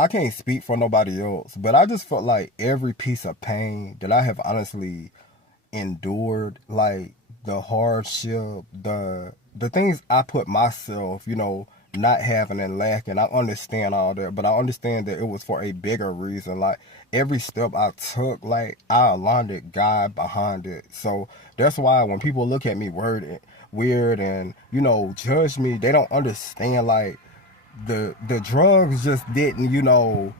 I can't speak for nobody else, but I just felt like every piece of pain that I have honestly endured, like the hardship, the things I put myself, not having and lacking. I understand all that, but I understand that it was for a bigger reason. Like every step I took, like I aligned God behind it. So that's why when people look at me weird and judge me, they don't understand like the drugs just didn't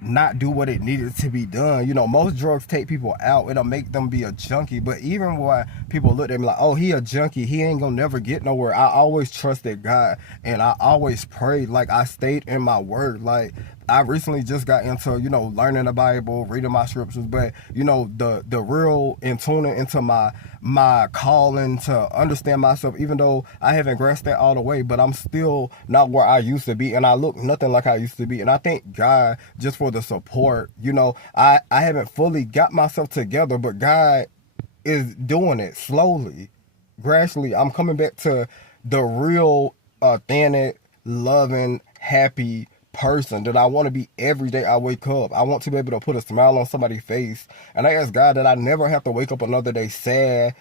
not do what it needed to be done. Most drugs take people out. It'll make them be a junkie. But even when people look at me like, oh, he a junkie, he ain't gonna never get nowhere. I always trusted God and I always prayed. Like I stayed in my word. Like I recently just got into, learning the Bible, reading my scriptures, but the real and tuning into my calling to understand myself, even though I haven't grasped that all the way, but I'm still not where I used to be and I look nothing like I used to be. And I thank God just for the support. I haven't fully got myself together, but God is doing it slowly, gradually. I'm coming back to the real, authentic, loving, happy person that I want to be every day I wake up. I want to be able to put a smile on somebody's face. And I ask God that I never have to wake up another day sad,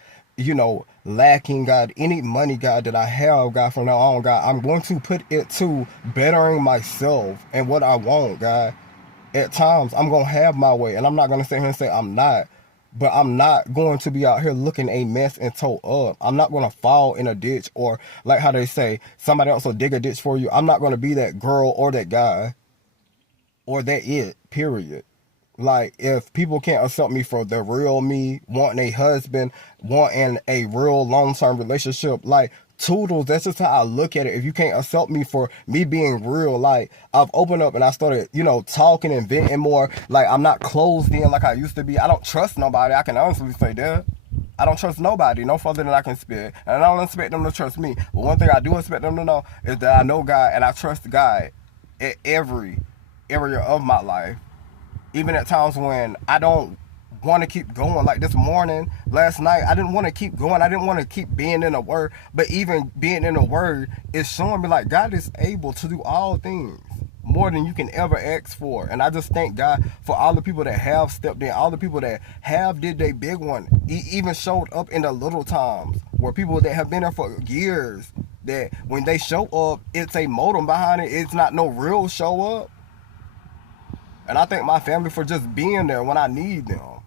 lacking, God. Any money, God, that I have, God, from now on, God, I'm going to put it to bettering myself and what I want, God. At times, I'm going to have my way. And I'm not going to sit here and say I'm not. But I'm not going to be out here looking a mess and toe up. I'm not going to fall in a ditch or like how they say, somebody else will dig a ditch for you. I'm not going to be that girl or that guy or that it, period. Like, if people can't accept me for the real me, wanting a husband, wanting a real long-term relationship, like, toodles, that's just how I look at it. If you can't accept me for me being real, like, I've opened up and I started, talking and venting more. Like, I'm not closed in like I used to be. I don't trust nobody. I can honestly say that. I don't trust nobody, no further than I can spit. And I don't expect them to trust me. But one thing I do expect them to know is that I know God and I trust God in every area of my life. Even at times when I don't want to keep going, like this morning, last night, I didn't want to keep going. I didn't want to keep being in the word. But even being in the word is showing me like God is able to do all things more than you can ever ask for. And I just thank God for all the people that have stepped in, all the people that have did their big one, even showed up in the little times, where people that have been there for years, that when they show up, it's a modem behind it. It's not no real show up. And I thank my family for just being there when I need them.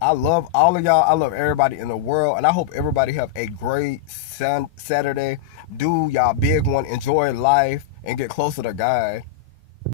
I love all of y'all. I love everybody in the world. And I hope everybody have a great Saturday. Do y'all big one. Enjoy life and get closer to God.